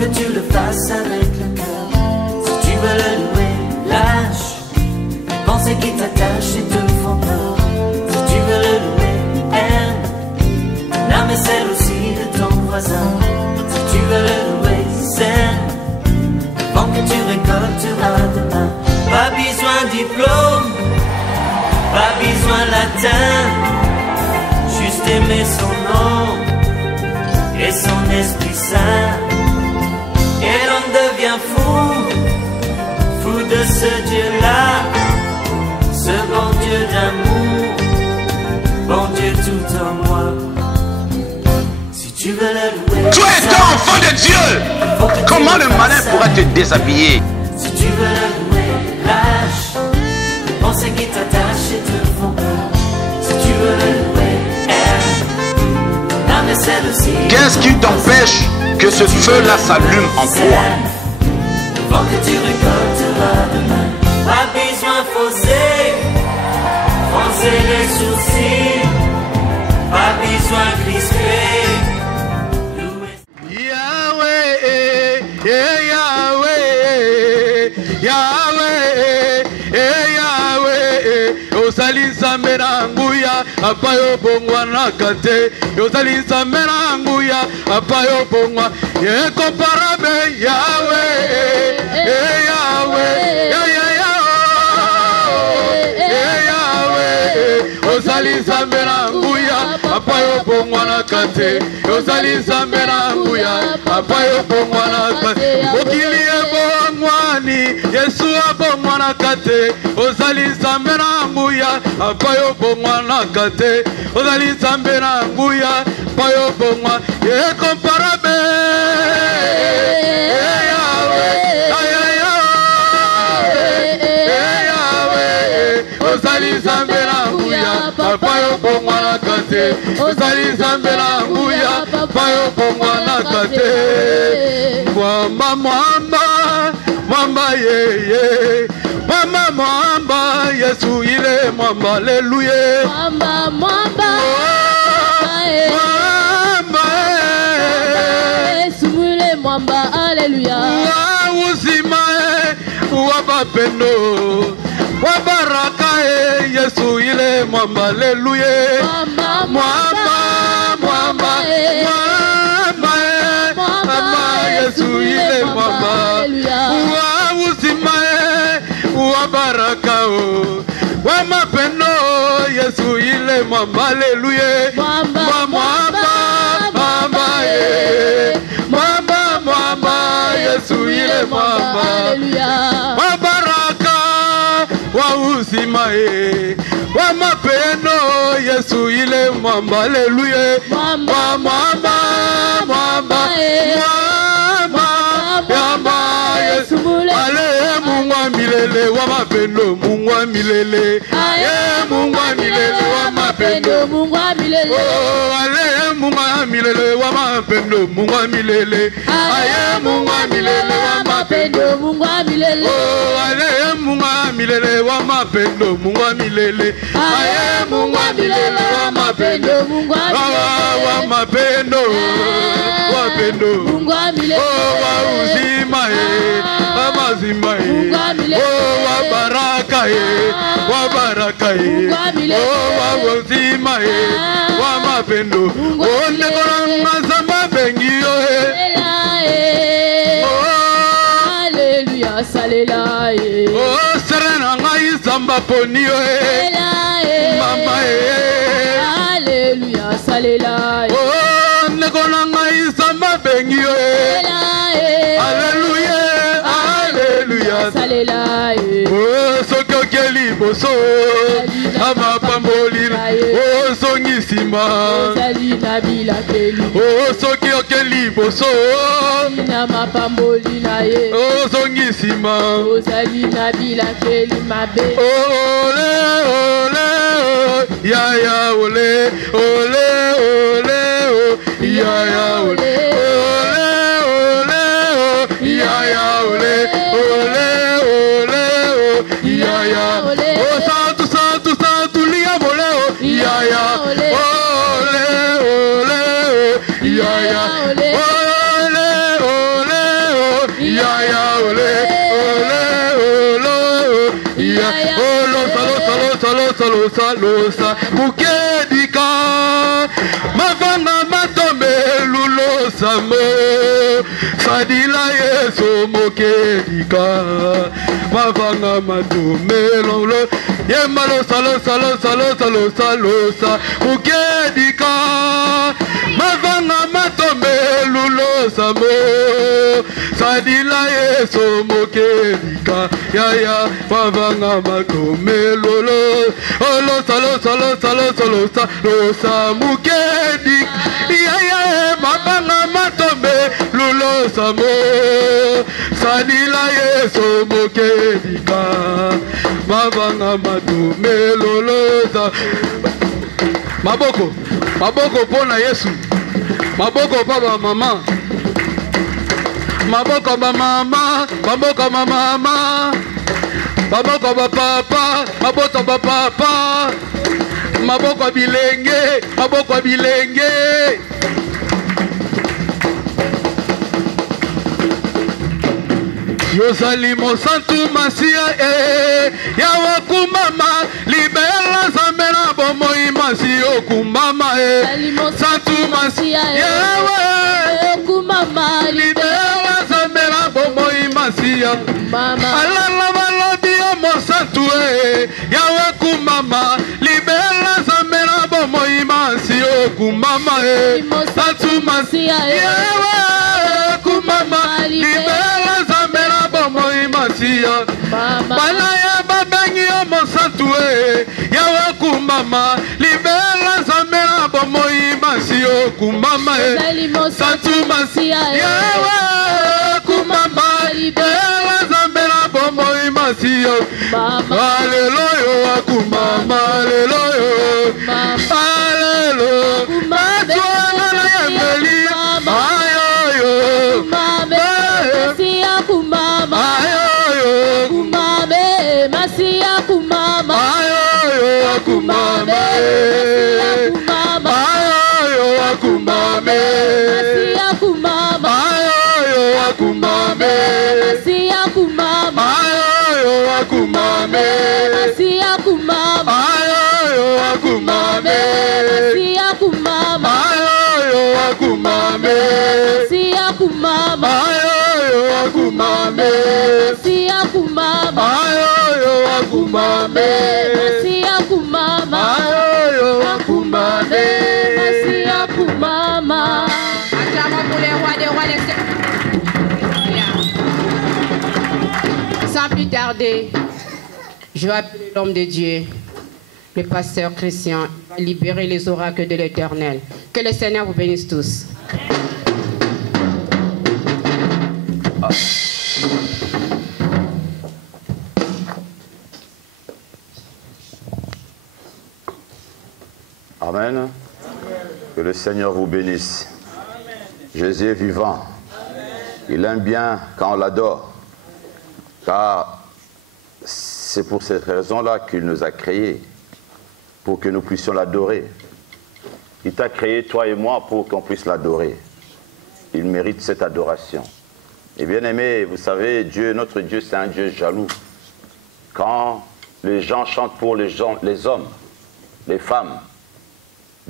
que tu le fasses avec le cœur. Si tu veux le louer, lâche les pensées qui t'attachent et te font peur. Si tu veux le louer, aime l'âme et celle aussi de ton voisin. Si tu veux le louer, sème le vent que tu récolteras demain. Pas besoin de diplôme, pas besoin de latin, juste aimer son nom et son Esprit Saint. Et l'homme devient fou, fou de ce Dieu-là, ce bon Dieu d'amour, bon Dieu tout en moi. Si tu veux le louer, tu es un enfant de Dieu. Comment le malin pourra te déshabiller? Si tu veux le louer, lâche les pensées qui t'attachent et te font peur. Si tu veux le louer, aime l'âme et celle aussi. Qu'est-ce qui t'empêche que ce feu-là s'allume en toi? Le vent que tu récolteras demain. Pas besoin de fausser, froncer les sourcils. Pas besoin de crisper. Yahweh, Yahweh, Yahweh, Yahweh, Osali Samera Nguya, Apayo Bongwa Nakate, Osali Samera Nguya, Apayo Bongwa, Yekomparame, Yahweh, Yahweh, Yahweh, Osali Samera Nguya, Apayo Bongwa Nakate, Osali Samera Nguya, Apayo Bongwa Nakate, Okili Bongwani, Yesu Bongwa Nakate, Osali Samera Nguya, Apayo Bongwa Nakate, Osali Samera Nguya, Apayo Bongwa, Yekomparame, Osali Samera Nguya, Apayo Bongwa Nakate, Osali Samera Nguya, Apayo Bongwa Nakate. Mwamba, mwamba, mwamba, ye, mwamba, mwamba, Yesu ile mwamba, hallelujah. Mwamba, mwamba, Mwamba, Yesu ile mwamba, haleluya. uzima, wabapendo, wabaraka, Yesu ile mwamba, hallelujah. Mwamba, Mwamba, mwamba, mwamba, mwamba, Yesu ile mwamba, wa uzima, wa baraka, wa mapendo, Yesu ile mwamba, hallelujah. Mwamba, Mwamba, mwamba, mwamba, mwamba, Yesu ile mwamba, wa baraka, wa uzima, wa mapendo, Yesu ile mwamba, hallelujah. Mwamba, Mwamba, mwamba, mwamba, mwamba, Yesu ale Mungu wa milele wa mapendo, Mungu wa milele, Mungu wa milele wa mapendo, Mungu wa milele, oh ale Mungu wa milele wa mapendo, Mungu wa milele, Mungu wa milele wa mapendo, Mungu wa milele, oh ale Mungu wa milele wa mapendo, Mungu wa milele, Mungu wa milele wa mapendo, Mungu wa wa mapendo, wa pendo, Mungu wa milele, oh wa uzima, wa mazima, oh wa baraka, wa baraka, oh wa uzima, wa mapendo, oh nekora mazamba bengio, haleluya, salela, oh serena ngai zamba ponio, mama, haleluya, salela, oh nekora ngai zamba bengio, hallelujah, hallelujah, salela, oh sokokeli boso, ama pambolina, oh songisima, salina bila keli, oh sokokeli boso, na mapambolina ye, oh songisima, salina bila keli mabe, ole ole ya ya ole ole ole ya ya ole ole ya ya ole ole ya ya oh santo santo santo lia mole ya ya ole ole ya ya ole ole losa losa mukedika mavanga matombe lulosa mo sadila yeso mukedika mavanga matombe lulo yema losa losa losa losa losa losa mukedika mavanga matombe lulosa mo sadila yeso mukedika ya mavanga matombe lulo losa losa losa losa losa losa mukedika ya mavanga matombe lulosa mo sadila yeso mukedika mavanga matombe lulosa maboko maboko pona Yesu maboko papa mama maboko mama maboko mama maboko papa maboko papa maboko bilenge maboko bilenge Yosali mosantu masia yawa kumama libela zamera bomoi masio kumama santu masia yawa kumama libela zamera bomoi masia alala balobio mosantu yawa kumama libela zamera bomoi masio kumama santu masia yawa kumama libela Balaya babangi omosantu yawa kumama libela zamera bomoi masio kumama santu masia yawa kumama libela zamera bomoi masio Hallelujah kumama hallelujah hallelujah matwana na yemeli ayo masia kumama Masia kumama ayo kumame ayo kumame Masia kumama ayo kumame Masia kumama ayo kumame Masia kumama ayo kumame Masia kumama ayo kumame Masia kumama ayo kumame Masia kumama kumame masia kumama ayo kumame masia kumama acclamons pour les rois des rois sans plus tarder je vais appeler l'homme de Dieu le pasteur Christian à libérer les oracles de l'Éternel. Que le Seigneur vous bénisse tous. Amen. Que le Seigneur vous bénisse. Jésus est vivant. Il aime bien quand on l'adore. Car c'est pour cette raison-là qu'il nous a créés. Pour que nous puissions l'adorer. Il t'a créé, toi et moi, pour qu'on puisse l'adorer. Il mérite cette adoration. Et bien aimé, vous savez, Dieu, notre Dieu, c'est un Dieu jaloux. Quand les gens chantent pour les hommes, les femmes,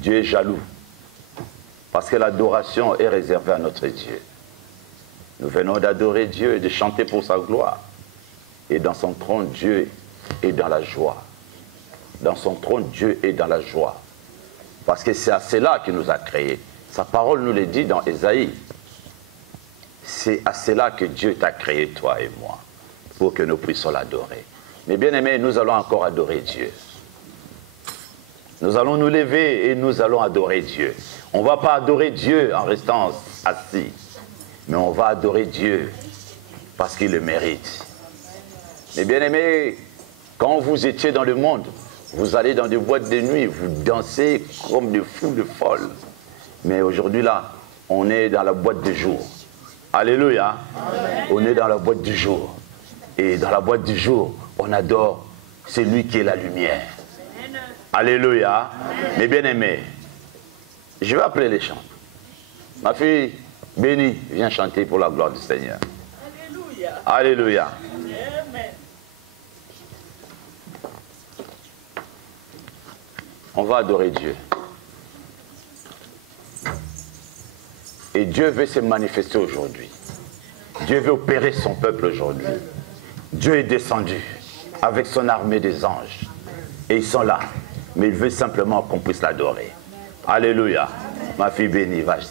Dieu est jaloux, parce que l'adoration est réservée à notre Dieu. Nous venons d'adorer Dieu et de chanter pour sa gloire. Et dans son trône, Dieu est dans la joie. Dans son trône, Dieu est dans la joie. Parce que c'est à cela qu'il nous a créés. Sa parole nous le dit dans Ésaïe. C'est à cela que Dieu t'a créé, toi et moi, pour que nous puissions l'adorer. Mais bien aimés, nous allons encore adorer Dieu. Nous allons nous lever et nous allons adorer Dieu. On ne va pas adorer Dieu en restant assis, mais on va adorer Dieu parce qu'il le mérite. Mais bien aimés, quand vous étiez dans le monde, vous allez dans des boîtes de nuit, vous dansez comme des fous, de folles. Mais aujourd'hui là, on est dans la boîte de jour. Alléluia. Amen. On est dans la boîte du jour. Et dans la boîte du jour, on adore celui qui est la lumière. Alléluia. Mes bien-aimés, je vais appeler les chants. Ma fille Bénie, viens chanter pour la gloire du Seigneur. Alléluia. Alléluia. Amen. On va adorer Dieu. Et Dieu veut se manifester aujourd'hui. Dieu veut opérer son peuple aujourd'hui. Dieu est descendu avec son armée des anges. Et ils sont là. Mais il veut simplement qu'on puisse l'adorer. Alléluia. Ma fille bénie, vas-y.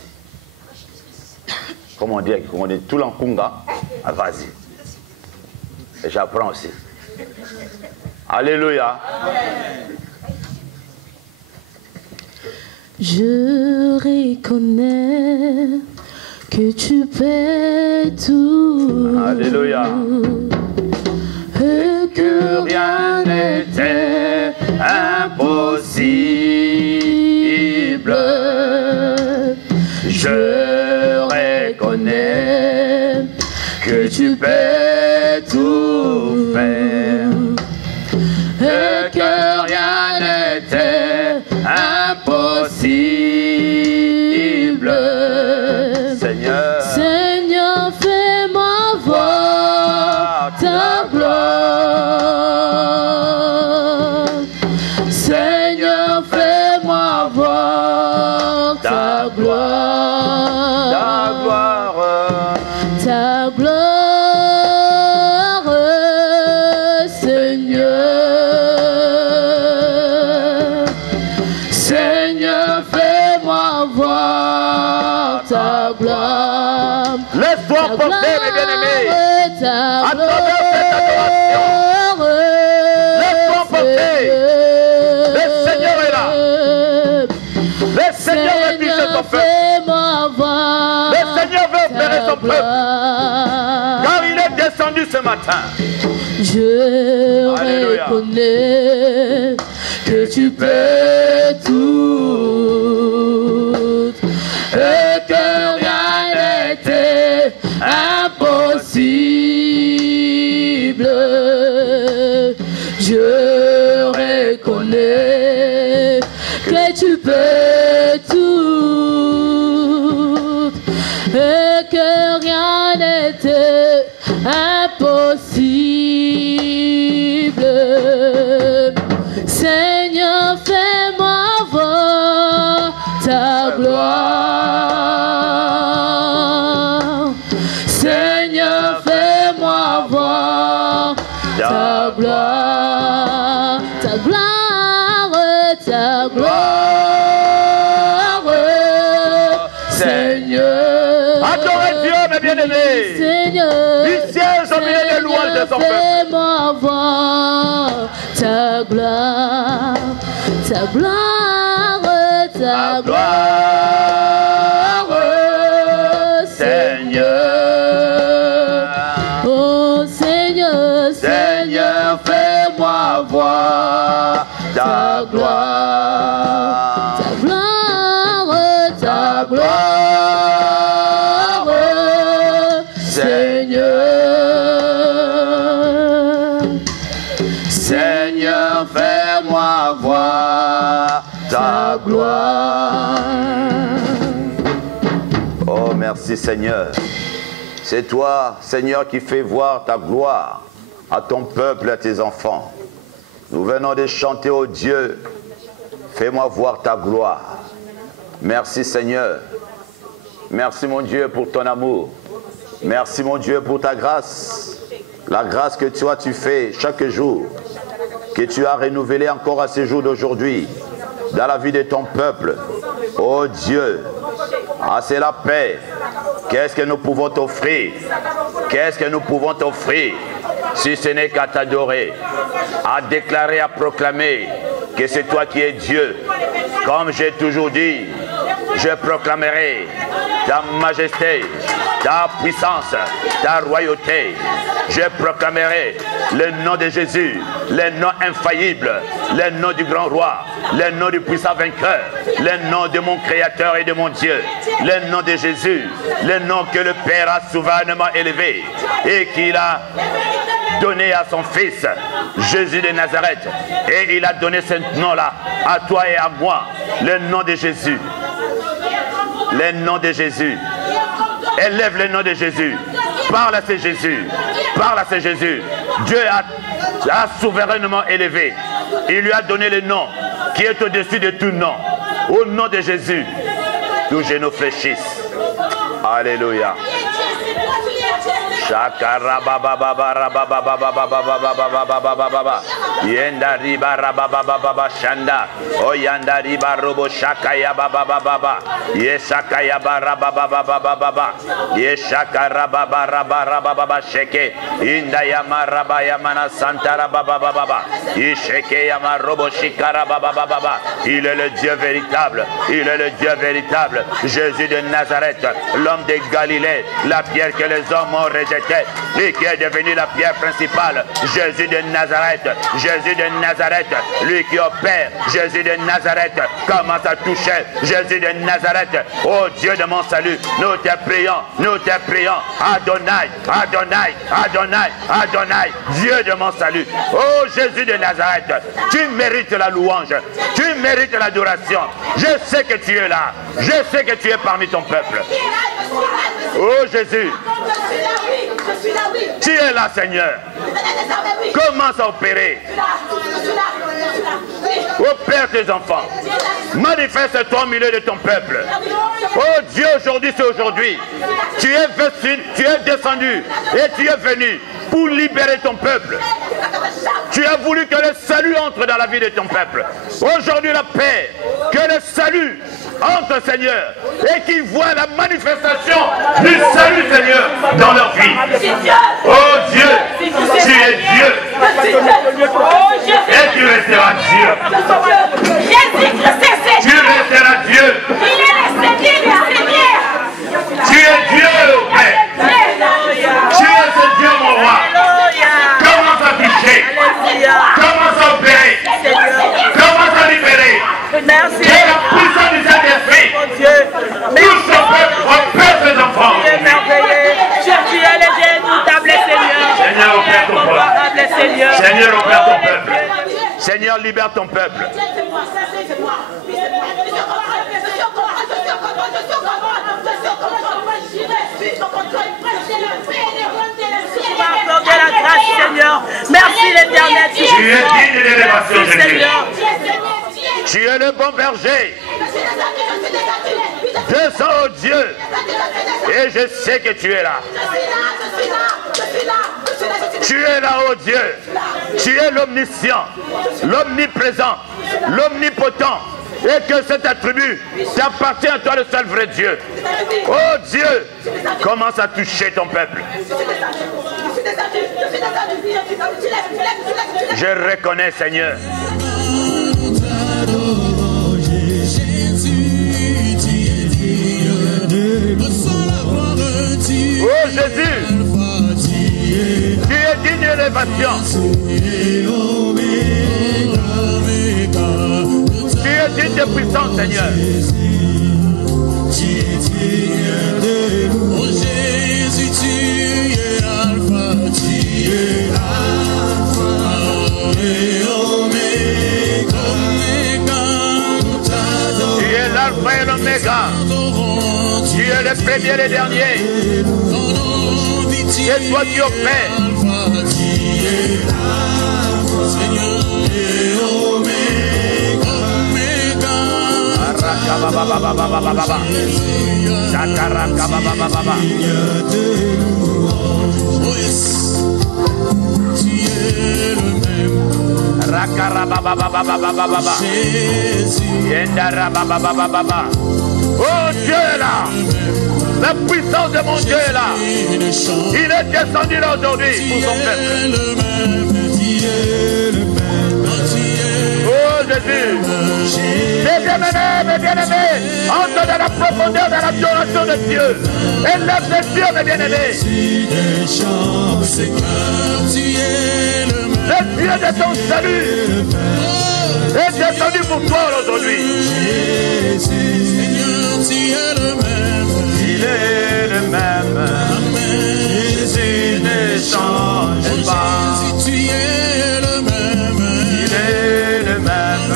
Comme on dit tout l'enkunga, vas-y. Et j'apprends aussi. Alléluia. Je reconnais que tu peux tout. Alléluia. Et Que rien n'était impossible. Je reconnais que tu peux tout faire. Et que rien n'était impossible. Seigneur, Seigneur, fais-moi voir ta gloire. Seigneur, fais-moi voir ta gloire. ta gloire. Ta gloire, Seigneur. Seigneur, fais-moi voir ta gloire. Laisse-toi porter, mes bien-aimés. Ta À travers cette adoration. Laisse-toi porter. Le Seigneur est là. Le Seigneur veut toucher ton peuple. Fais-moi voir Le Seigneur veut opérer son peuple. gloire. Car il est descendu ce matin. Je Alléluia. reconnais que tu peux tout et que rien n'était impossible. Je reconnais que tu peux tout et que rien n'était impossible. Seigneur, fais-moi voir ta gloire. Seigneur, fais-moi voir ta gloire. Ta gloire, ta gloire. Seigneur. Adorez Dieu, mes bien-aimés. Seigneur, Il siège au milieu des louanges de son peuple. fais-moi voir ta gloire, ta gloire, ta gloire, Seigneur. Oh Seigneur, Seigneur, fais-moi voir ta gloire. ta gloire, ta gloire, Seigneur. Seigneur, fais-moi voir ta gloire. Oh, merci Seigneur. C'est toi, Seigneur, qui fais voir ta gloire à ton peuple et à tes enfants. Nous venons de chanter au Dieu. Fais-moi voir ta gloire. Merci Seigneur. Merci mon Dieu pour ton amour. Merci mon Dieu pour ta grâce. La grâce que toi tu fais chaque jour. Que tu as renouvelé encore à ce jour d'aujourd'hui. Dans la vie de ton peuple. Oh Dieu. Ah, c'est la paix. Qu'est-ce que nous pouvons t'offrir? Qu'est-ce que nous pouvons t'offrir? Si ce n'est qu'à t'adorer. À déclarer, à proclamer que c'est toi qui es Dieu. Comme j'ai toujours dit, je proclamerai ta majesté, ta puissance, ta royauté. Je proclamerai le nom de Jésus, le nom infaillible, le nom du grand roi, le nom du puissant vainqueur, le nom de mon Créateur et de mon Dieu, le nom de Jésus, le nom que le Père a souverainement élevé et qu'il a donné à son Fils, Jésus de Nazareth. Et il a donné ce nom-là à toi et à moi, le nom de Jésus. Le nom de Jésus. Élève le nom de Jésus. Parle à ce Jésus. Parle à ce Jésus. Dieu a souverainement élevé. Il lui a donné le nom qui est au-dessus de tout nom. Au nom de Jésus, tous genoux fléchissent. Alléluia. Shakara baba baba raba baba baba baba baba baba baba yenda riba raba baba baba shanda oyanda riba robo shakaya baba baba ye shakaya raba baba baba ye shakara baba raba baba sheke inda yama raba yamana santa raba baba ye sheke yama robo shikara baba baba. Il est le Dieu véritable, il est le Dieu véritable, Jésus de Nazareth, l'homme de Galilée, la pierre que les hommes ont rejetée et qui est devenu la pierre principale. Jésus de Nazareth, Jésus de Nazareth, lui qui opère. Jésus de Nazareth, commence à toucher. Jésus de Nazareth, oh Dieu de mon salut, nous te prions, Adonai, Adonai, Adonai, Adonai, Dieu de mon salut. Oh Jésus de Nazareth, tu mérites la louange, tu mérites l'adoration. Je sais que tu es là, je sais que tu es parmi ton peuple. Oh Jésus, tu es là, Seigneur. Commence à opérer. Opère tes enfants. Manifeste-toi au milieu de ton peuple. Oh Dieu, aujourd'hui c'est aujourd'hui. Tu es descendu et tu es venu pour libérer ton peuple. Tu as voulu que le salut entre dans la vie de ton peuple. Aujourd'hui la paix, que le salut entre, Seigneur, et qu'ils voient la manifestation du salut, Seigneur, dans leur vie. Oh Dieu, tu es Dieu. Et tu resteras Dieu. Tu resteras Dieu. Tu es Dieu, Père. Tu es ce Dieu, mon roi. Commence à toucher. Commence à opérer. Commence à libérer. Merci. Que la puissance du Saint-Esprit touche ton peuple, opère ses enfants. Tu es merveilleux. Tu es le Dieu redoutable, Seigneur. Seigneur, opère ton peuple. Seigneur. Seigneur, opère ton peuple. Seigneur, libère ton peuple. Pardon de la grâce, Seigneur. Merci l'Éternel. Tu es digne d'élévation, Jésus. Seigneur. Tu es le bon berger. Descends, oh Dieu. Et je sais que tu es là. Tu es là, oh Dieu. Tu es l'omniscient, l'omniprésent, l'omnipotent. Et que cet attribut t'appartient à toi, le seul vrai Dieu. Oh Dieu, commence à toucher ton peuple. Je reconnais, Seigneur. Oh Jésus, tu es digne d'élévation. Tu es digne de puissance, Seigneur. Oh Jésus, tu es Alpha, tu es Alpha et Oméga. Tu es l'Alpha et l'Oméga. Tu es le premier et le dernier. Et toi qui opères. Oh Dieu est là. La puissance de mon Dieu est là. Il est descendu là aujourd'hui pour son peuple. Oh Jésus. Mes bien-aimés, entre dans la profondeur de l'adoration de Dieu. Élève les Dieu, mes bien-aimés. Le Dieu de ton salut est descendu pour toi aujourd'hui. Il est le même. Jésus ne change pas. Il est le même.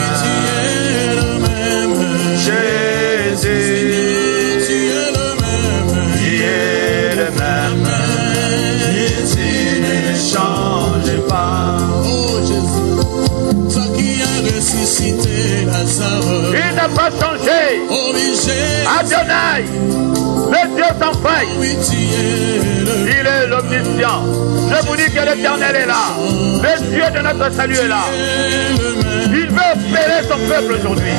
Jésus, tu es le même. Jésus ne change pas. Oh Jésus, toi qui as ressuscité la Il n'a pas changé. Adonai, le Dieu sans faille. Il est l'omniscient. Je vous dis que l'Éternel est là. Le Dieu de notre salut est là. Il veut opérer son peuple aujourd'hui.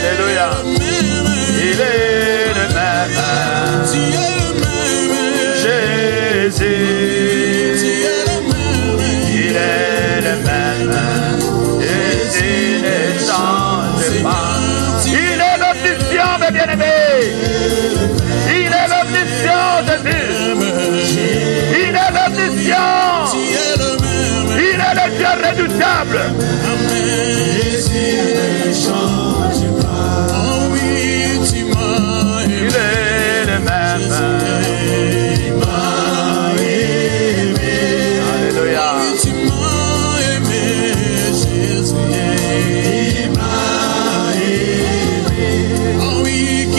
Alléluia. Il est le même. Jésus. Il est le même. Jésus ne change pas. Il est l'omniscient, mes bien-aimés. Il est l'omniscient, Jésus. Il est l'omniscient. Il est le Dieu redoutable. Il est le même. Alléluia.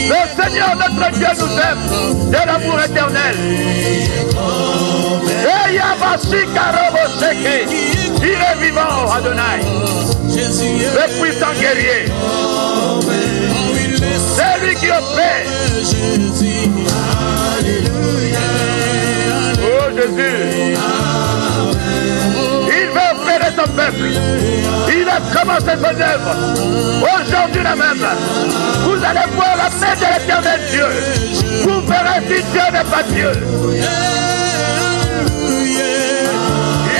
Le Seigneur notre Dieu nous aime de l'amour éternel. Il est vivant, Adonai. Le puissant guerrier. C'est lui qui opère. Oh Jésus. Il veut opérer son peuple. Il a commencé son œuvre. Aujourd'hui la même. Vous allez voir la main de l'éternel Dieu. Vous verrez si Dieu n'est pas Dieu.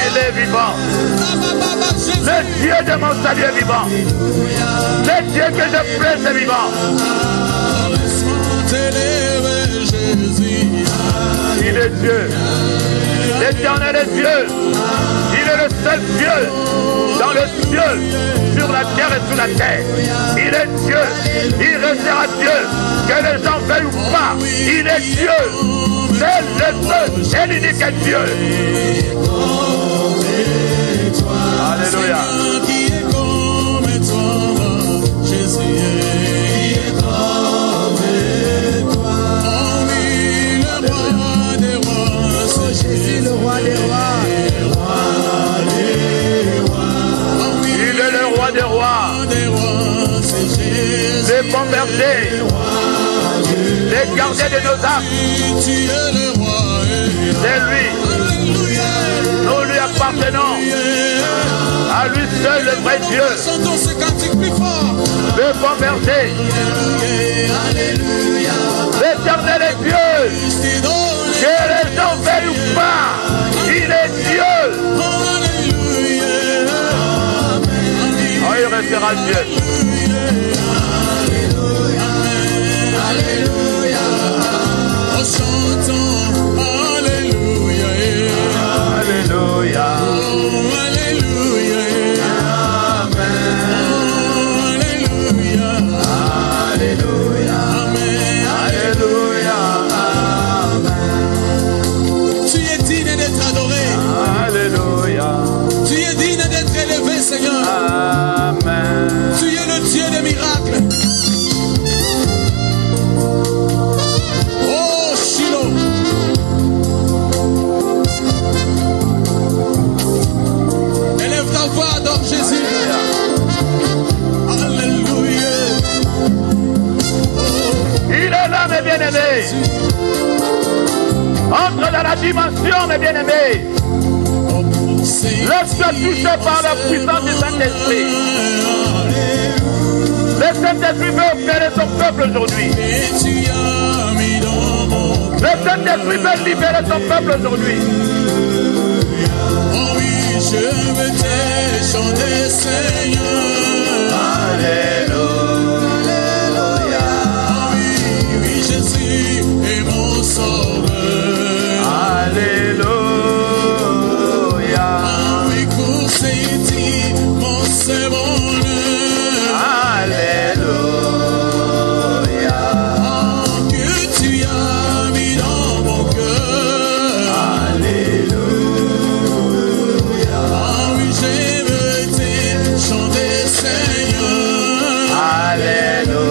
Il est vivant. Le Dieu de mon salut est vivant. Le Dieu que je presse est vivant. Il est Dieu. L'Éternel est Dieu. Il est le seul Dieu dans le ciel, sur la terre et sous la terre. Il est Dieu. Il restera Dieu. Que les gens veuillent ou pas. Il est Dieu. C'est le seul et l'unique Dieu. Alléluia. Jésus, le roi des rois. Il est le roi des rois. Les bons bergers. Les gardiens de nos âmes. C'est lui. Nous lui appartenons. À lui seul le vrai Dieu. Le bon berger. L'Éternel est Dieu. Que les gens veillent ou pas, il est Dieu. Oh, il restera Dieu. Alléluia. Oh, chantons. Alléluia. Alléluia. Seigneur, Amen. tu es le Dieu des miracles. Oh Shiloh, élève ta voix, adore Jésus. Alléluia. Il est là, mes bien-aimés. Entre dans la dimension, mes bien-aimés. Laisse-toi toucher par la puissance du Saint-Esprit. Le Saint-Esprit veut opérer son peuple aujourd'hui. Le Saint-Esprit veut libérer son peuple aujourd'hui. Oh oui, je veux te chanter, Seigneur. Alléluia. Oh oui, oui, Jésus est mon sauveur. Alléluia. C'est bon. Alléluia. Oh, que tu as mis dans mon cœur. Alléluia. Oh oui, je veux te chanter, Seigneur. Alléluia.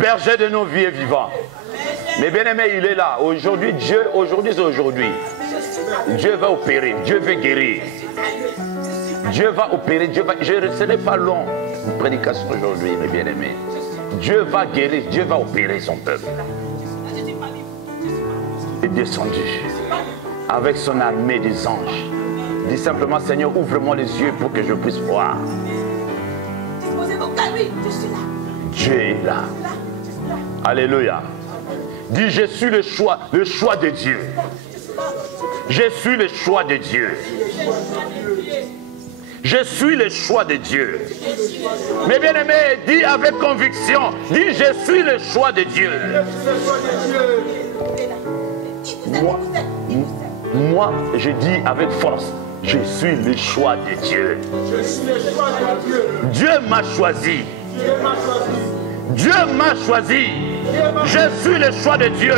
berger de nos vies est vivant. Mais bien aimé, il est là. Aujourd'hui, aujourd'hui c'est aujourd'hui. Dieu va opérer, Dieu veut guérir. Dieu va opérer, je ne serai pas long, une prédication aujourd'hui, mes bien-aimés. Dieu va guérir, Dieu va opérer son peuple. Il est descendu avec son armée des anges. Dis simplement, Seigneur, ouvre-moi les yeux pour que je puisse voir. Dieu est là. Alléluia. Dis, je suis le choix de Dieu. Je suis le choix de Dieu. Je suis le choix de Dieu. Mes bien-aimés, dis avec conviction, dis, je suis le choix de Dieu. Moi, je dis avec force, je suis le choix de Dieu. Dieu m'a choisi. Dieu m'a choisi. Je suis le choix de Dieu.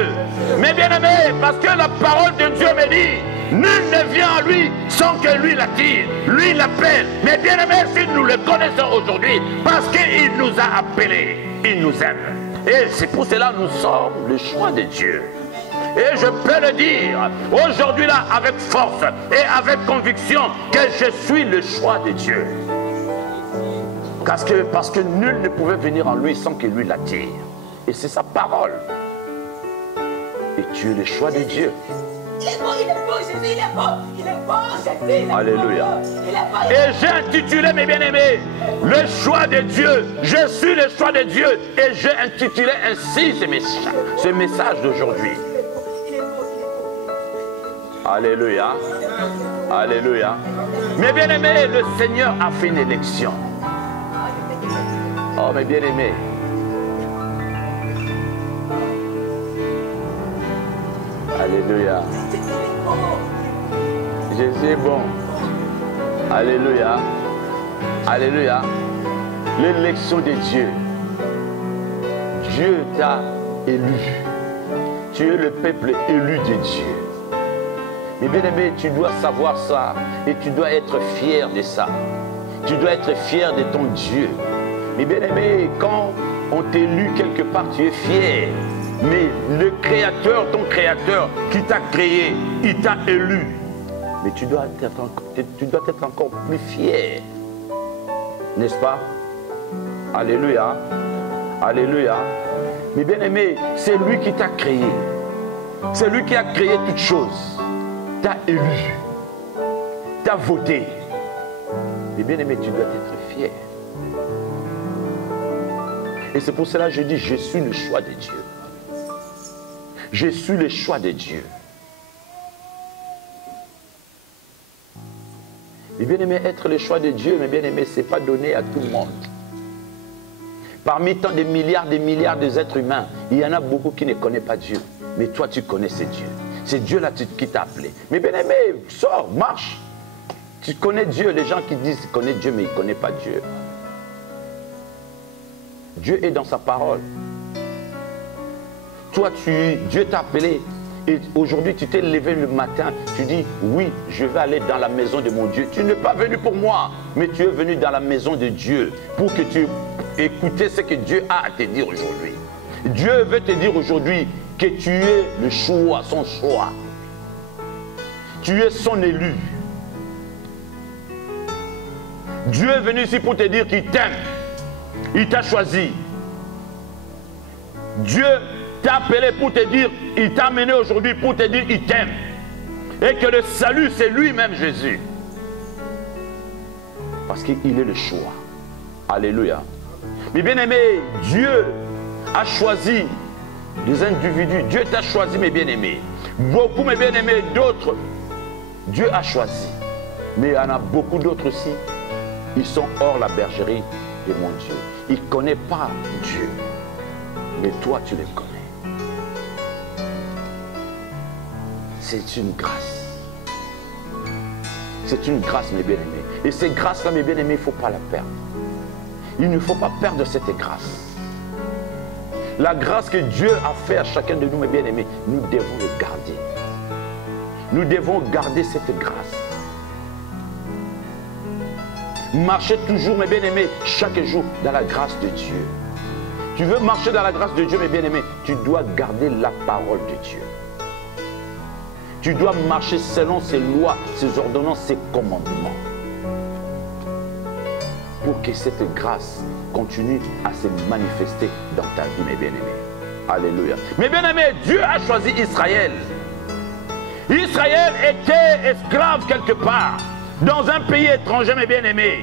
Mais bien aimé, parce que la parole de Dieu me dit, nul ne vient à lui sans que lui l'attire. Lui l'appelle. Mais bien aimé, si nous le connaissons aujourd'hui, parce qu'il nous a appelés, il nous aime. Et c'est pour cela que nous sommes le choix de Dieu. Et je peux le dire aujourd'hui là avec force et avec conviction que je suis le choix de Dieu. Parce que nul ne pouvait venir en lui sans que lui l'attire. Et c'est sa parole. Et tu es le choix de Dieu. Il est bon, Jésus, il est bon, Jésus. Alléluia. Et j'ai intitulé, mes bien-aimés, le choix de Dieu. Je suis le choix de Dieu. Et j'ai intitulé ainsi ce message d'aujourd'hui. Alléluia. Alléluia. Mes bien-aimés, le Seigneur a fait une élection. Oh, mes bien-aimés. Alléluia. Jésus est bon. Alléluia. Alléluia. L'élection de Dieu. Dieu t'a élu. Tu es le peuple élu de Dieu. Mais bien aimé, tu dois savoir ça et tu dois être fier de ça. Tu dois être fier de ton Dieu. Mais bien aimé, quand on t'élu quelque part, tu es fier. Mais le Créateur, ton Créateur qui t'a créé, il t'a élu. Mais tu dois être encore plus fier. N'est-ce pas? Alléluia. Alléluia. Mais bien aimé, c'est lui qui t'a créé. C'est lui qui a créé toutes choses. T'as élu. T'as voté. Mais bien aimé, tu dois être fier. Et c'est pour cela que je dis, je suis le choix de Dieu. Je suis le choix de Dieu. Et bien aimé, être le choix de Dieu, mais bien aimé, ce n'est pas donné à tout le monde. Parmi tant de milliards des êtres humains, il y en a beaucoup qui ne connaissent pas Dieu. Mais toi, tu connais ce Dieu. C'est Dieu là qui t'a appelé. Mais bien aimé, sors, marche. Tu connais Dieu. Les gens qui disent qu'ils connaissent Dieu, mais ils ne connaissent pas Dieu. Dieu est dans sa parole. Toi, Dieu t'a appelé. Et aujourd'hui, tu t'es levé le matin. Tu dis, oui, je vais aller dans la maison de mon Dieu. Tu n'es pas venu pour moi, mais tu es venu dans la maison de Dieu pour que tu écoutes ce que Dieu a à te dire aujourd'hui. Dieu veut te dire aujourd'hui que tu es le choix, son choix. Tu es son élu. Dieu est venu ici pour te dire qu'il t'aime. Il t'a choisi. Dieu t'a appelé pour te dire, il t'a amené aujourd'hui pour te dire il t'aime. Et que le salut, c'est lui-même Jésus. Parce qu'il est le choix. Alléluia. Mais bien aimé, Dieu a choisi des individus. Dieu t'a choisi, mes bien-aimés. Beaucoup, mes bien-aimés, d'autres, Dieu a choisi. Mais il y en a beaucoup d'autres aussi. Ils sont hors la bergerie de mon Dieu. Ils ne connaissent pas Dieu. Mais toi, tu les connais. C'est une grâce. C'est une grâce, mes bien-aimés. Et cette grâce-là, mes bien-aimés, il ne faut pas la perdre. Il ne faut pas perdre cette grâce. La grâce que Dieu a fait à chacun de nous, mes bien-aimés, nous devons le garder. Nous devons garder cette grâce. Marchez toujours, mes bien-aimés, chaque jour dans la grâce de Dieu. Tu veux marcher dans la grâce de Dieu, mes bien-aimés, tu dois garder la parole de Dieu. Tu dois marcher selon ses lois, ses ordonnances, ses commandements. Pour que cette grâce continue à se manifester dans ta vie, mes bien-aimés. Alléluia. Mes bien-aimés, Dieu a choisi Israël. Israël était esclave quelque part, dans un pays étranger, mes bien-aimés.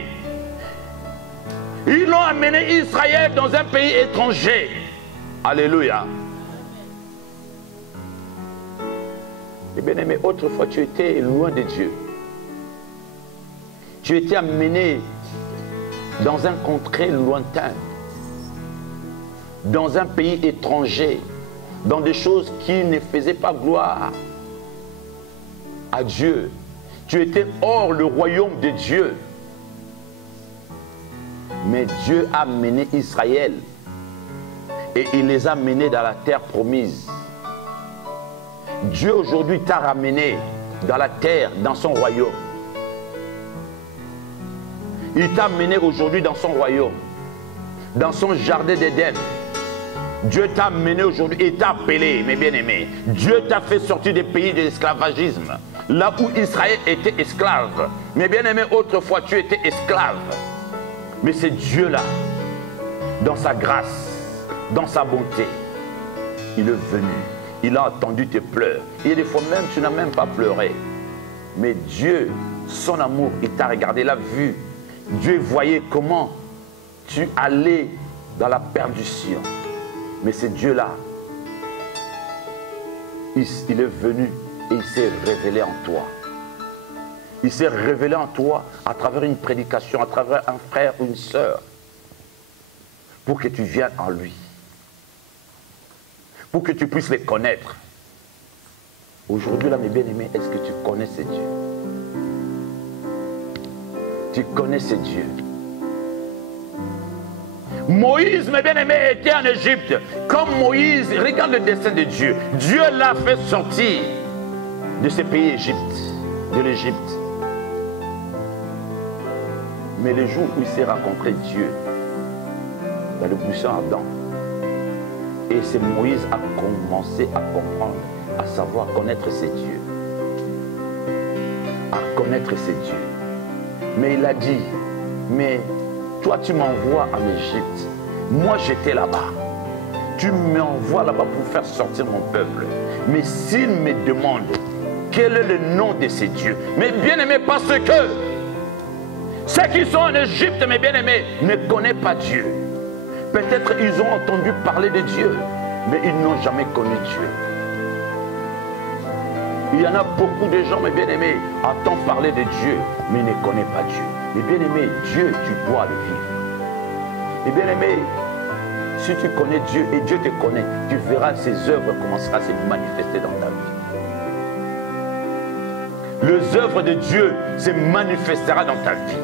Ils l'ont amené Israël dans un pays étranger. Alléluia. Et bien aimé, autrefois tu étais loin de Dieu. Tu étais amené dans un contrée lointain, dans un pays étranger, dans des choses qui ne faisaient pas gloire à Dieu. Tu étais hors le royaume de Dieu. Mais Dieu a mené Israël et il les a menés dans la terre promise. Dieu aujourd'hui t'a ramené dans la terre, dans son royaume. Il t'a mené aujourd'hui dans son royaume, dans son jardin d'Éden. Dieu t'a mené aujourd'hui et t'a appelé, mes bien-aimés. Dieu t'a fait sortir des pays de l'esclavagisme, là où Israël était esclave. Mes bien-aimés, autrefois tu étais esclave. Mais c'est Dieu-là, dans sa grâce, dans sa bonté, il est venu. Il a entendu tes pleurs. Et des fois même, tu n'as même pas pleuré. Mais Dieu, son amour, il t'a regardé, il a vu. Dieu voyait comment tu allais dans la perdition. Mais c'est Dieu-là. Il est venu et il s'est révélé en toi. Il s'est révélé en toi à travers une prédication, à travers un frère ou une sœur. Pour que tu viennes en lui. Pour que tu puisses les connaître. Aujourd'hui, là, mes bien-aimés, est-ce que tu connais ces dieux? Tu connais ces dieux. Moïse, mes bien-aimés, était en Égypte. Comme Moïse, regarde le destin de Dieu. Dieu l'a fait sortir de ce pays Égypte, de l'Égypte. Mais le jour où il s'est rencontré Dieu, dans le buisson ardent, et c'est Moïse a commencé à comprendre, à savoir connaître ses dieux. À connaître ses dieux. Mais il a dit, mais toi tu m'envoies en Égypte. Moi j'étais là-bas. Tu m'envoies là-bas pour faire sortir mon peuple. Mais s'il me demande quel est le nom de ces dieux, mais bien aimé, parce que ceux qui sont en Égypte, mes bien-aimés, ne connaissent pas Dieu. Peut-être ils ont entendu parler de Dieu, mais ils n'ont jamais connu Dieu. Il y en a beaucoup de gens, mes bien-aimés, entendent parler de Dieu, mais ne connaissent pas Dieu. Mais bien-aimé, Dieu, tu dois le vivre. Et bien-aimé, si tu connais Dieu et Dieu te connaît, tu verras ses œuvres commenceront à se manifester dans ta vie. Les œuvres de Dieu se manifesteront dans ta vie.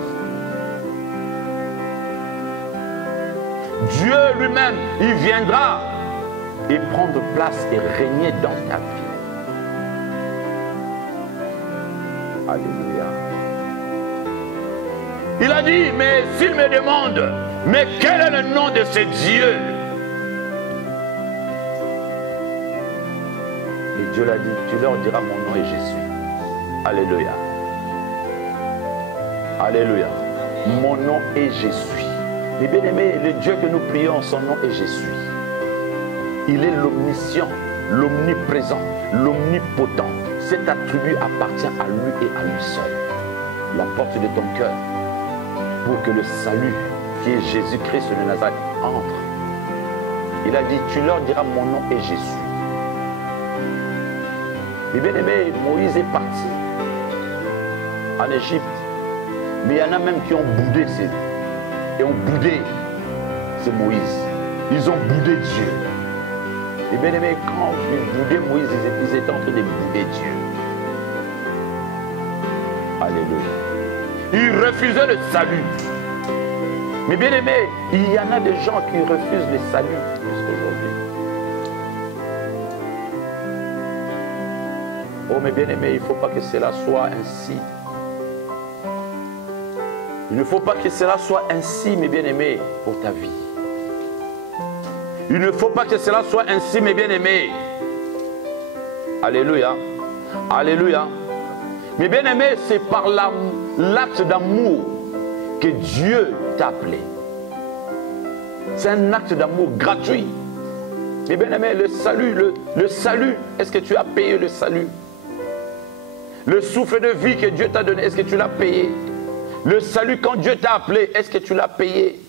Dieu lui-même, il viendra et prendre place et régner dans ta vie. Alléluia. Il a dit, mais s'il me demande, mais quel est le nom de ce Dieu? Et Dieu l'a dit, tu leur diras mon nom et je suis. Alléluia. Alléluia. Mon nom et je suis. Mais bien aimé, le Dieu que nous prions, son nom est je suis. Il est l'omniscient, l'omniprésent, l'omnipotent. Cet attribut appartient à lui et à lui seul. La porte de ton cœur pour que le salut qui est Jésus-Christ de Nazareth entre. Il a dit, tu leur diras mon nom et je suis. Et bien aimé, Moïse est parti en Égypte. Mais il y en a même qui ont boudé et ont boudé, c'est Moïse. Ils ont boudé Dieu. Et bien aimé, quand ils boudaient Moïse, ils étaient en train de bouder Dieu. Alléluia. Ils refusaient le salut. Mais bien aimé, il y en a des gens qui refusent le salut jusqu'aujourd'hui. Oh mais bien aimé, il ne faut pas que cela soit ainsi. Il ne faut pas que cela soit ainsi, mes bien-aimés, pour ta vie. Il ne faut pas que cela soit ainsi, mes bien-aimés. Alléluia. Alléluia. Mes bien-aimés, c'est par l'acte d'amour que Dieu t'a appelé. C'est un acte d'amour gratuit. Mes bien-aimés, le salut, est-ce que tu as payé le salut? Le souffle de vie que Dieu t'a donné, est-ce que tu l'as payé? Le salut quand Dieu t'a appelé, est-ce que tu l'as payé?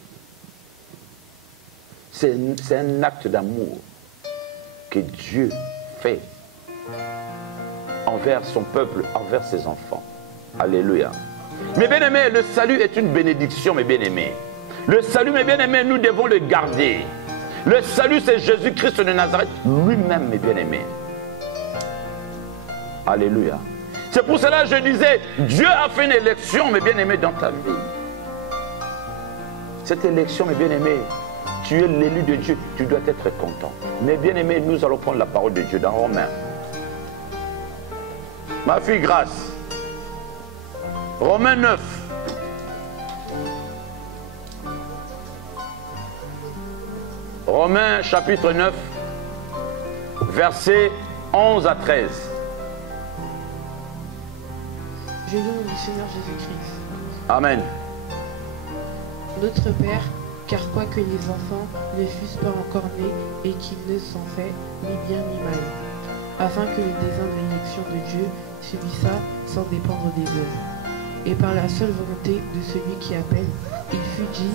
C'est un acte d'amour que Dieu fait envers son peuple, envers ses enfants. Alléluia. Mes bien-aimés, le salut est une bénédiction, mes bien-aimés. Le salut, mes bien-aimés, nous devons le garder. Le salut, c'est Jésus-Christ de Nazareth lui-même, mes bien-aimés. Alléluia. C'est pour cela que je disais, Dieu a fait une élection, mes bien-aimés, dans ta vie. Cette élection, mes bien-aimés, tu es l'élu de Dieu, tu dois être content. Mes bien-aimés, nous allons prendre la parole de Dieu dans Romains. Ma fille Grâce, Romains 9. Romains chapitre 9, versets 11 à 13. Je loue le Seigneur Jésus-Christ. Amen. Notre Père, car quoique les enfants ne fussent pas encore nés et qu'ils ne s'en fait ni bien ni mal, afin que le désir de l'élection de Dieu subsistât sans dépendre des œuvres. Et par la seule volonté de celui qui appelle, il fut dit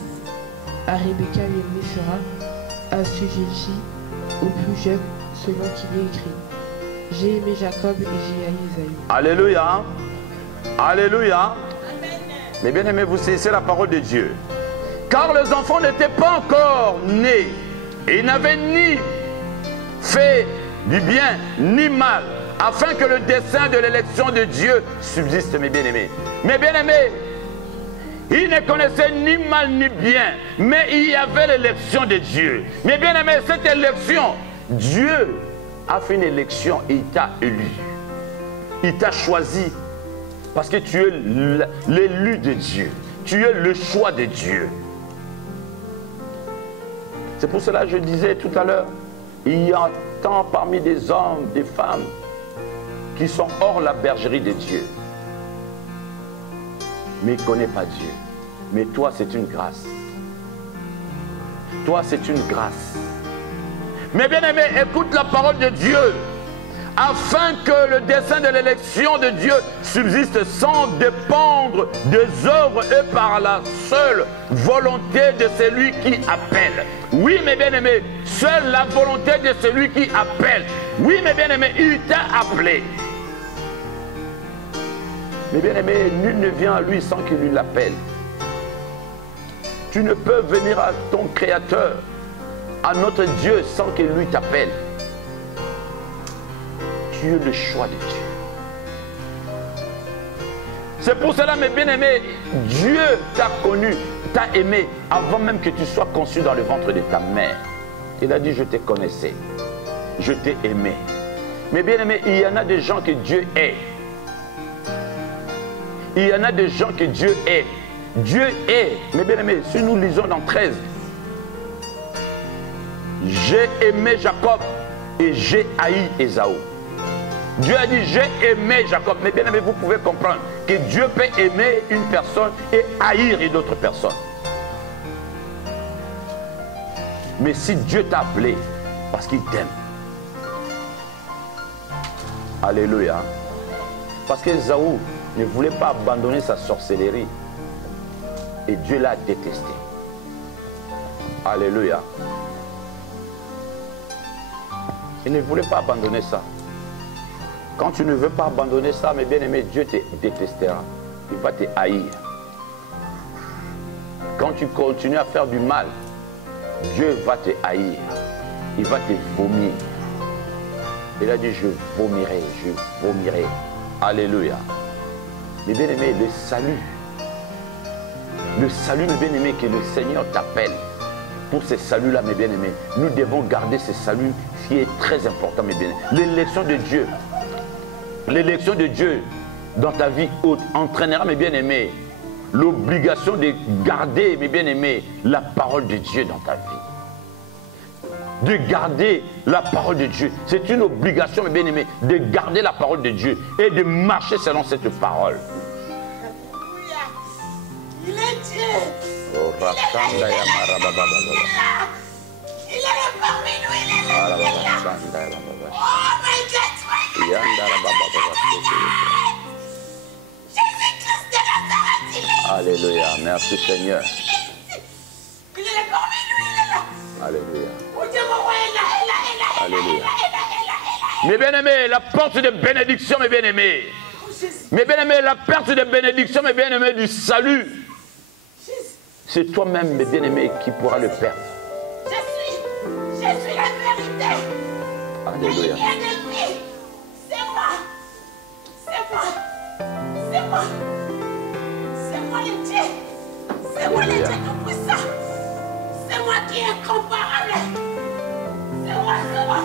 à Rebecca l'aimée sera assujettie au plus jeune, selon qu'il est écrit. J'ai aimé Jacob et j'ai haï Ésaü. Alléluia. Alléluia. Mais bien aimés, vous saisissez la parole de Dieu. Car les enfants n'étaient pas encore nés. Et ils n'avaient ni fait du bien ni mal, afin que le dessein de l'élection de Dieu subsiste, mes bien-aimés. Mes bien-aimés, ils ne connaissaient ni mal ni bien, mais il y avait l'élection de Dieu. Mes bien-aimés, cette élection, Dieu a fait une élection et il t'a élu. Il t'a choisi parce que tu es l'élu de Dieu. Tu es le choix de Dieu. C'est pour cela que je disais tout à l'heure, il y a tant parmi des hommes, des femmes qui sont hors la bergerie de Dieu. Mais ils ne connaissent pas Dieu. Mais toi, c'est une grâce. Toi, c'est une grâce. Mais bien aimé, écoute la parole de Dieu. Afin que le dessein de l'élection de Dieu subsiste sans dépendre des œuvres et par la seule volonté de celui qui appelle. Oui, mes bien-aimés, seule la volonté de celui qui appelle. Oui, mes bien-aimés, il t'a appelé. Mais bien-aimés, nul ne vient à lui sans qu'il lui l'appelle. Tu ne peux venir à ton Créateur, à notre Dieu, sans qu'il lui t'appelle. Tu es le choix de Dieu. C'est pour cela, mes bien-aimés, Dieu t'a connu, t'a aimé avant même que tu sois conçu dans le ventre de ta mère. Il a dit, je te connaissais, je t'ai aimé. Mais bien-aimés, il y en a des gens que Dieu hait. Il y en a des gens que Dieu hait. Dieu hait. Mais bien-aimés, si nous lisons dans 13, j'ai aimé Jacob et j'ai haï Ésaü. Dieu a dit, j'ai aimé Jacob. Mais bien aimé, vous pouvez comprendre que Dieu peut aimer une personne et haïr une autre personne. Mais si Dieu t'a appelé, parce qu'il t'aime. Alléluia. Parce qu'Ésaü ne voulait pas abandonner sa sorcellerie. Et Dieu l'a détesté. Alléluia. Il ne voulait pas abandonner ça. Quand tu ne veux pas abandonner ça, mes bien-aimés, Dieu te détestera. Il va te haïr. Quand tu continues à faire du mal, Dieu va te haïr. Il va te vomir. Il a dit, je vomirai, je vomirai. Alléluia. Mes bien-aimés, le salut, mes bien-aimés, que le Seigneur t'appelle. Pour ce salut-là, mes bien-aimés, nous devons garder ce salut qui est très important, mes bien-aimés. L'élection de Dieu. L'élection de Dieu dans ta vie haute entraînera, mes bien-aimés, l'obligation de garder, mes bien-aimés, la parole de Dieu dans ta vie. de garder la parole de Dieu. C'est une obligation, mes bien-aimés, de garder la parole de Dieu et de marcher selon cette parole. Il est Dieu. Oh, Il est parmi nous, il est là. Oh my God. Jésus-Christ de Nazareth, il est là. Alléluia, merci Seigneur. Il est parmi nous, il est là. Alléluia. Oh Dieu, mon roi est là, Alléluia. Mes bien-aimés, la porte de bénédiction, mes bien-aimés. Mes bien-aimés, la perte de bénédiction, mes bien-aimés, du salut. C'est toi-même, mes bien-aimés, qui pourra le perdre. Je suis la vérité. Alléluia. C'est moi. C'est moi. C'est moi. C'est moi le Dieu. C'est moi le Dieu tout-puissant. C'est moi qui est incomparable. C'est moi, c'est moi.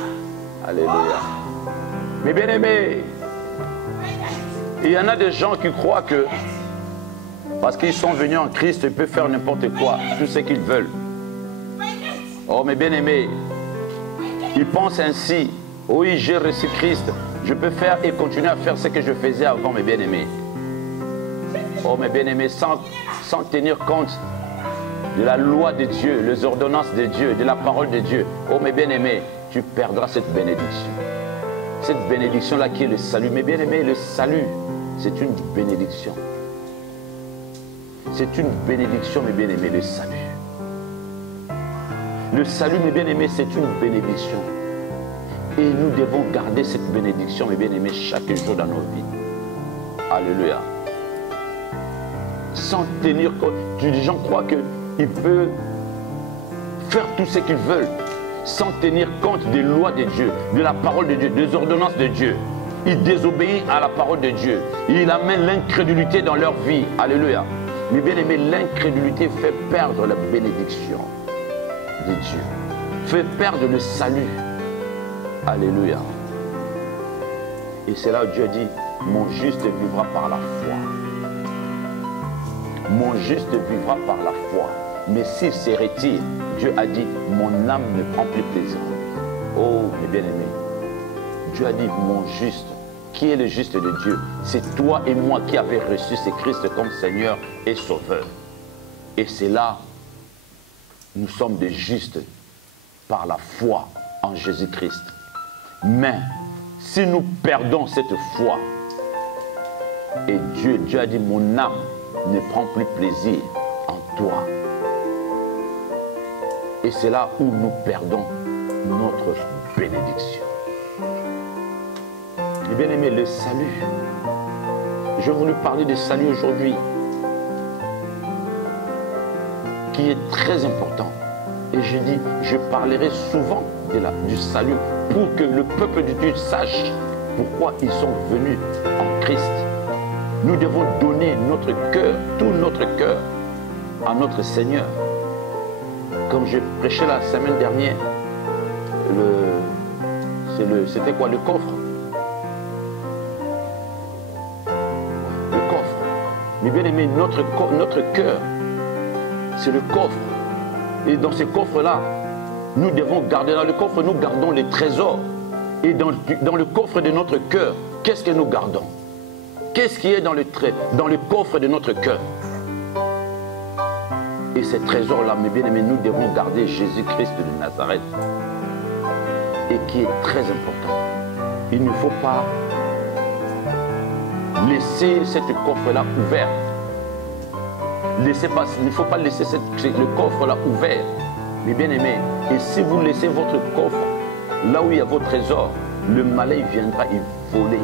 Alléluia. Mes bien-aimés, il y en a des gens qui croient que parce qu'ils sont venus en Christ, ils peuvent faire n'importe quoi, tout ce qu'ils veulent. Oh, mes bien-aimés, ils pensent ainsi. Oui, j'ai reçu Christ, je peux faire et continuer à faire ce que je faisais avant, mes bien-aimés. Oh, mes bien-aimés, sans tenir compte de la loi de Dieu, les ordonnances de Dieu, de la parole de Dieu. Oh, mes bien-aimés, tu perdras cette bénédiction. Cette bénédiction-là qui est le salut. Mes bien-aimés, le salut, c'est une bénédiction. C'est une bénédiction, mes bien-aimés, le salut. Le salut, mes bien-aimés, c'est une bénédiction. Et nous devons garder cette bénédiction, mes bien-aimés, chaque jour dans nos vies. Alléluia. Sans tenir compte, les gens croient qu'ils peuvent faire tout ce qu'ils veulent, sans tenir compte des lois de Dieu, de la parole de Dieu, des ordonnances de Dieu. Ils désobéissent à la parole de Dieu. Ils amènent l'incrédulité dans leur vie. Alléluia. Mais bien aimé, l'incrédulité fait perdre la bénédiction de Dieu. Fait perdre le salut. Alléluia. Et c'est là où Dieu dit, mon juste vivra par la foi. Mon juste vivra par la foi. Mais s'il se retire, Dieu a dit, mon âme ne prend plus plaisir. Oh, mes bien-aimés, Dieu a dit, mon juste. Qui est le juste de Dieu? C'est toi et moi qui avons reçu ce Christ comme Seigneur et Sauveur. Et c'est là, nous sommes des justes par la foi en Jésus-Christ. Mais, si nous perdons cette foi, et Dieu a dit, mon âme ne prend plus plaisir en toi. Et c'est là où nous perdons notre bénédiction. Et bien aimé, le salut. Je voulais parler de salut aujourd'hui, qui est très important. Et je dis, je parlerai souvent du salut pour que le peuple de Dieu sache pourquoi ils sont venus en Christ. Nous devons donner notre cœur, tout notre cœur, à notre Seigneur. Comme je prêchais la semaine dernière, c'était quoi, le coffre? Le coffre. Mais bien aimé, notre cœur, c'est le coffre. Et dans ce coffre-là, nous devons garder, dans le coffre, nous gardons les trésors. Et dans le coffre de notre cœur, qu'est-ce que nous gardons? Qu'est-ce qui est dans le coffre de notre cœur? Et ces trésors-là, mes bien-aimés, nous devons garder Jésus-Christ de Nazareth. Et qui est très important. Il ne faut pas laisser cette coffre-là ouvert. Il ne faut pas laisser le coffre-là ouvert. Mes bien-aimés, et si vous laissez votre coffre là où il y a vos trésors, le malin viendra y voler.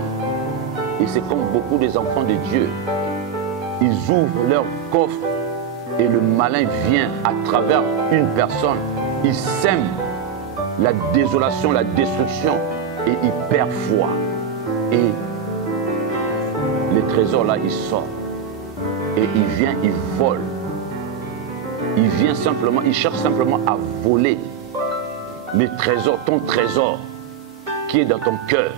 Et c'est comme beaucoup des enfants de Dieu. Ils ouvrent leur coffre et le malin vient à travers une personne. Il sème la désolation, la destruction et il perd foi. Et les trésors là, il sort. Et il vient, il vole. Il vient simplement, il cherche simplement à voler les trésors, ton trésor qui est dans ton cœur.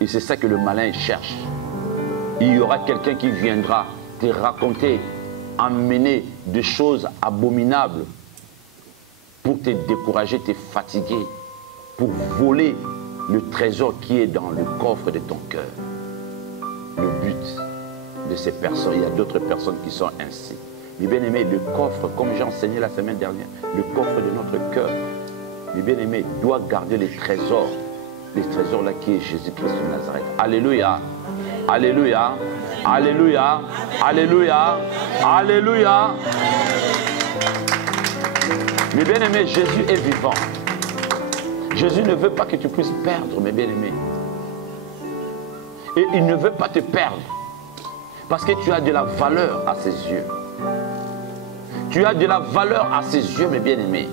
Et c'est ça que le malin cherche. Il y aura quelqu'un qui viendra te raconter, amener des choses abominables pour te décourager, te fatiguer, pour voler le trésor qui est dans le coffre de ton cœur. Le but de ces personnes, il y a d'autres personnes qui sont ainsi. Mes bien-aimés, le coffre, comme j'ai enseigné la semaine dernière, le coffre de notre cœur, mes bien-aimés, doit garder les trésors là qui est Jésus-Christ de Nazareth. Alléluia, alléluia, alléluia, alléluia, alléluia. Mes bien-aimés, Jésus est vivant. Jésus ne veut pas que tu puisses perdre, mes bien-aimés. Et il ne veut pas te perdre. Parce que tu as de la valeur à ses yeux. Tu as de la valeur à ses yeux, mes bien-aimés.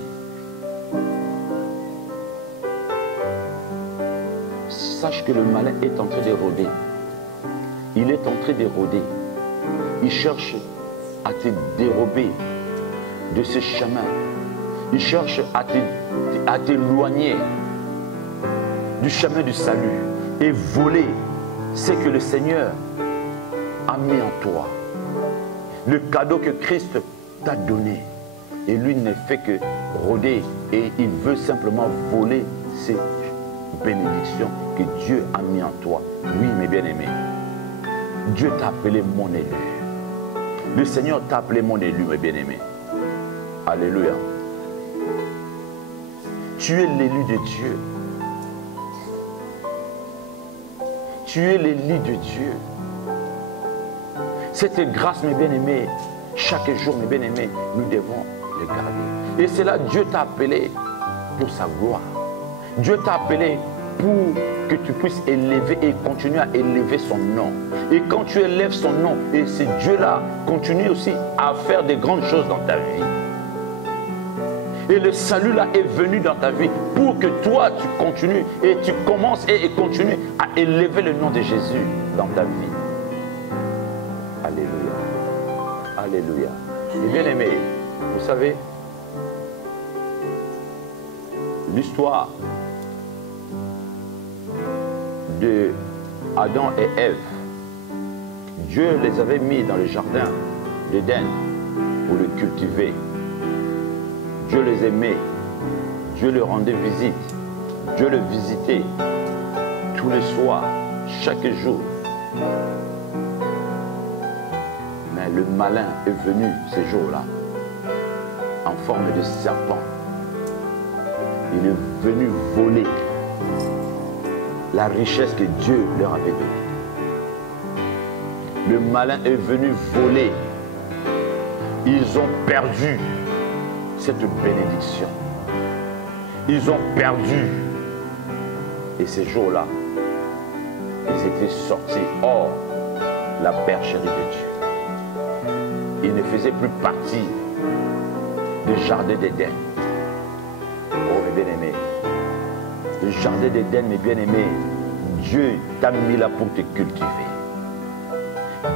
Sache que le malin est en train de rôder. Il est en train de rôder. Il cherche à te dérober de ce chemin. Il cherche à t'éloigner du chemin du salut et voler ce que le Seigneur a mis en toi. Le cadeau que Christ t'a donné. Et lui ne fait que rôder et il veut simplement voler ces bénédictions que Dieu a mis en toi. Oui, mes bien-aimés, Dieu t'a appelé mon élu. Le Seigneur t'a appelé mon élu, mes bien-aimés. Alléluia. Tu es l'élu de Dieu. Tu es l'élu de Dieu. Cette grâce, mes bien-aimés, chaque jour, mes bien-aimés, nous devons le garder. Et c'est là Dieu t'a appelé pour sa gloire. Dieu t'a appelé pour que tu puisses élever et continuer à élever son nom. Et quand tu élèves son nom, et ce Dieu-là continue aussi à faire de grandes choses dans ta vie. Et le salut là est venu dans ta vie pour que toi tu continues et tu commences et continues à élever le nom de Jésus dans ta vie. Alléluia. Alléluia. Et bien aimé, vous savez, l'histoire de Adam et Ève, Dieu les avait mis dans le jardin d'Éden pour le cultiver. Dieu les aimait, Dieu leur rendait visite, Dieu les visitait tous les soirs, chaque jour. Mais le malin est venu ces jours-là en forme de serpent. Il est venu voler la richesse que Dieu leur avait donnée. Le malin est venu voler. Ils ont perdu cette bénédiction. Ils ont perdu. Et ces jours-là, ils étaient sortis hors la bergerie de Dieu. Ils ne faisaient plus partie du jardin d'Éden. Oh mes bien-aimés, le jardin d'Éden, mes bien-aimés, Dieu t'a mis là pour te cultiver.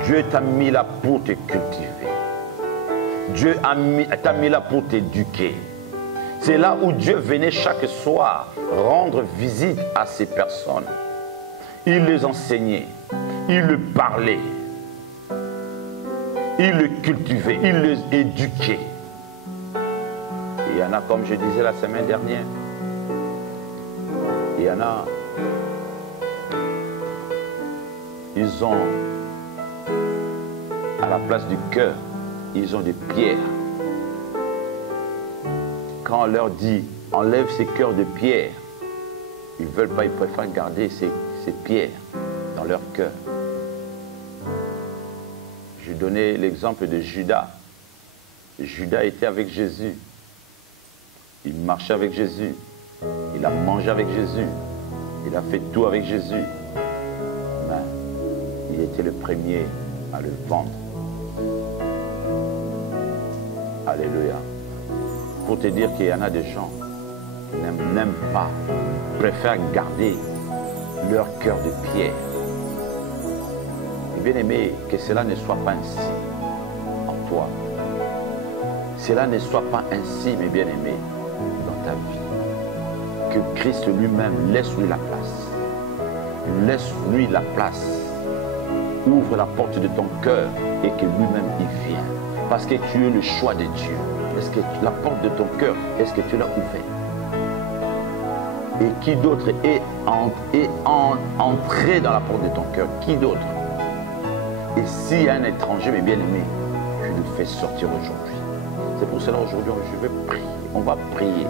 Dieu t'a mis là pour te cultiver. Dieu t'a mis là pour t'éduquer. C'est là où Dieu venait chaque soir rendre visite à ces personnes. Il les enseignait, il les parlait, il les cultivait, il les éduquait. Et il y en a, comme je disais la semaine dernière, il y en a, ils ont, à la place du cœur, ils ont des pierres. Quand on leur dit, enlève ces cœurs de pierre, ils ne veulent pas, ils préfèrent garder ces pierres dans leur cœur. Je donnais l'exemple de Judas. Judas était avec Jésus. Il marchait avec Jésus. Il a mangé avec Jésus. Il a fait tout avec Jésus. Mais il était le premier à le vendre. Alléluia. Pour te dire qu'il y en a des gens qui n'aiment pas, préfèrent garder leur cœur de pierre. Et bien aimé, que cela ne soit pas ainsi en toi. Cela ne soit pas ainsi, mes bien-aimés, dans ta vie. Que Christ lui-même laisse-lui la place. Laisse-lui la place. Ouvre la porte de ton cœur et que lui-même y vienne. Parce que tu es le choix de Dieu. Est-ce que la porte de ton cœur, est-ce que tu l'as ouverte? Et qui d'autre est entré dans la porte de ton cœur? Qui d'autre? Et s'il y a un étranger, mes bien-aimés, je le fais sortir aujourd'hui. C'est pour cela aujourd'hui, je vais prier. On va prier.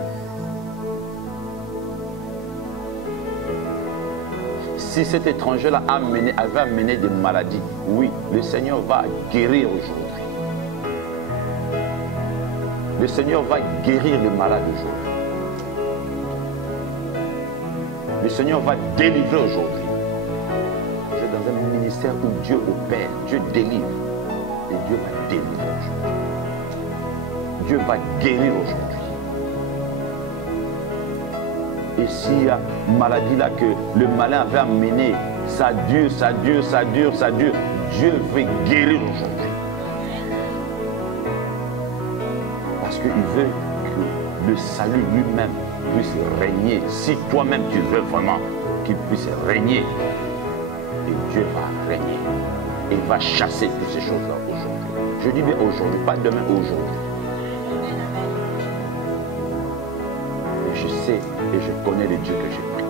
Si cet étranger-là avait amené des maladies, oui, le Seigneur va guérir aujourd'hui. Le Seigneur va guérir les malades aujourd'hui. Le Seigneur va délivrer aujourd'hui. Vous êtes dans un ministère où Dieu opère, Dieu délivre. Et Dieu va délivrer aujourd'hui. Dieu va guérir aujourd'hui. Et s'il y a une maladie là que le malin avait amené, ça dure, ça dure, ça dure, ça dure. Dieu veut guérir aujourd'hui. Parce qu'il veut que le salut lui-même puisse régner. Si toi-même tu veux vraiment qu'il puisse régner, et Dieu va régner. Et il va chasser toutes ces choses-là aujourd'hui. Je dis bien aujourd'hui, pas demain, aujourd'hui. Et je sais et je connais le Dieu que j'ai pris.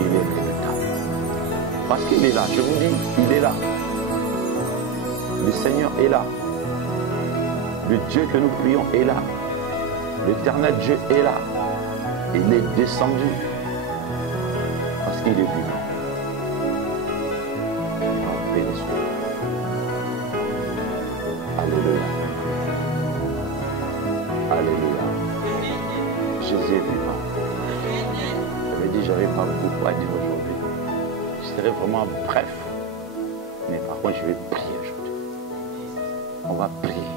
Il est redoutable. Parce qu'il est là, je vous dis, il est là. Le Seigneur est là. Le Dieu que nous prions est là. L'éternel Dieu est là. Il est descendu. Parce qu'il est vivant. Alléluia. Alléluia. Jésus est vivant. J'avais dit, j'avais pas beaucoup à dire aujourd'hui. Je serai vraiment bref. Mais par contre, je vais prier aujourd'hui. On va prier.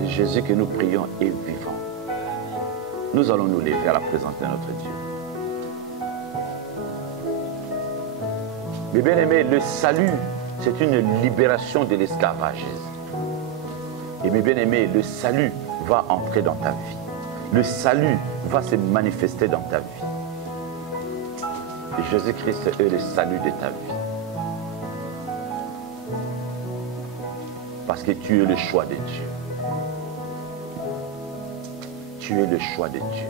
Le Jésus que nous prions est vivant. Nous allons nous lever à la présence de notre Dieu. Mais bien aimé, le salut, c'est une libération de l'esclavagisme. Et mes bien-aimés, le salut va entrer dans ta vie. Le salut va se manifester dans ta vie. Et Jésus-Christ est le salut de ta vie. Parce que tu es le choix de Dieu. Tu es le choix de Dieu.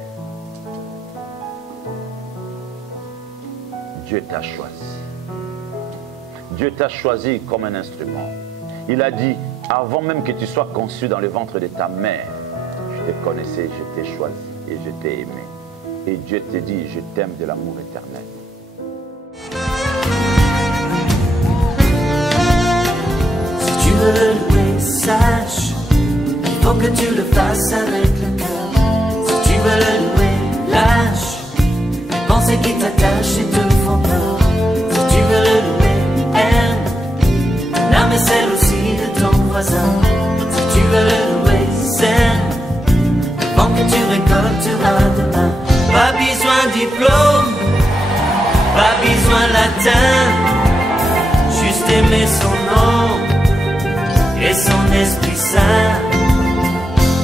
Dieu t'a choisi. Dieu t'a choisi comme un instrument. Il a dit, avant même que tu sois conçu dans le ventre de ta mère, je te connaissais, je t'ai choisi et je t'ai aimé. Et Dieu te dit, je t'aime de l'amour éternel. Si tu veux le louer, sache qu'il faut que tu le fasses avec le cœur. Si tu veux le louer, lâche les pensées qui t'attachent et te font peur. Si tu veux le louer, aime l'âme et celle aussi de ton voisin. Si tu veux le louer, sème le vent que tu récolteras demain. Pas besoin de diplôme, pas besoin latin, juste aimer son nom et son Esprit Saint.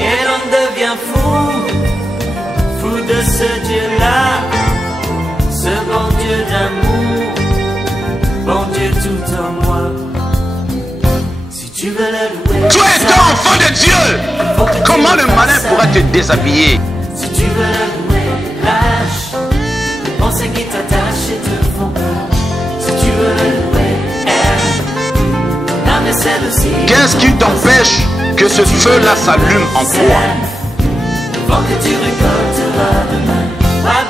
Et l'on devient fou, fou de ce Dieu-là, ce bon Dieu d'amour, bon Dieu tout en moi. Si tu veux le louer, Tu es un enfant de Dieu. Comment le malin pourra te déshabiller? Si tu veux le louer, lâche les pensées qui t'attachent et te font peur. Si tu veux le louer, aime l'âme et celle aussi. Qu'est-ce qui t'empêche que ce feu-là s'allume en toi? Le vent que tu récolteras demain. Pas